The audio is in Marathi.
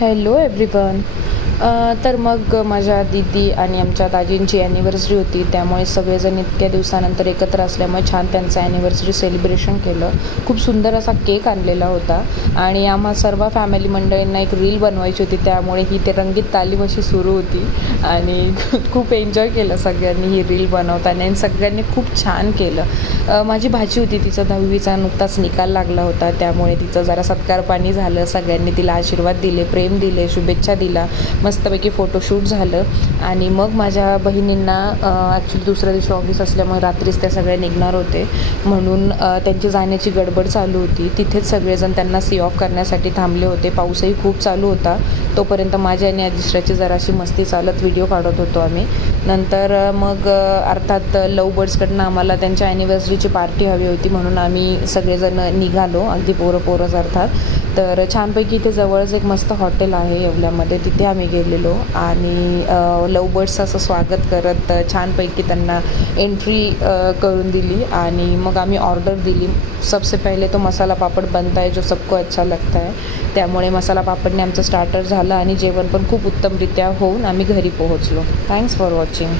Hello everyone. तर मग माझ्या दीदी आणि आमच्या दाजींची ॲनिव्हर्सरी होती, त्यामुळे सगळेजण इतक्या दिवसानंतर एकत्र असल्यामुळे छान त्यांचं ॲनिव्हर्सरी सेलिब्रेशन केलं. खूप सुंदर असा केक आणलेला होता आणि आम्हा सर्व फॅमिली मंडळींना एक रील बनवायची होती, त्यामुळे ही ते रंगीत तालीम अशी सुरू होती आणि खूप एन्जॉय केलं सगळ्यांनी ही रील बनवताना आणि सगळ्यांनी खूप छान केलं. माझी भाची होती, तिचा 10वीचा नुकताच निकाल लागला होता, त्यामुळे तिचं जरा सत्कार पाणी झालं. सगळ्यांनी तिला आशीर्वाद दिले, प्रेम दिले, शुभेच्छा दिला. मस्तपैकी फोटोशूट झालं आणि मग माझ्या बहिणींना ॲक्च्युली दुसऱ्या दिवशी ऑफिस असल्यामुळे रात्रीच त्या सगळ्या निघणार होते, म्हणून त्यांची जाण्याची गडबड चालू होती. तिथेच सगळेजण त्यांना सी ऑफ करण्यासाठी थांबले होते. पाऊसही खूप चालू होता. तोपर्यंत माझ्या आणि दुसऱ्याची जराशी मस्ती चालत व्हिडिओ काढत होतो आम्ही. नंतर मग अर्थात लव बर्ड्सकडनं आम्हाला त्यांच्या ॲनिव्हर्सरीची पार्टी हवी होती, म्हणून आम्ही सगळेजण निघालो, अगदी पोरं अर्थात. तर छानपैकी इथे जवळच एक मस्त हॉटेल आहे येवल्यामध्ये, तिथे आम्ही गेलेलो आणि लव बर्ड्सचं असं स्वागत करत छानपैकी त्यांना एंट्री करून दिली आणि मग आम्ही ऑर्डर दिली. सबसे पहले तो मसाला पापड बनता है जो सबको अच्छा लगता है, त्यामुळे मसाला पापडने आमचं स्टार्टर झालं आणि जेवण पण खूप उत्तमरित्या होऊन आम्ही घरी पोहोचलो. Thanks for watching.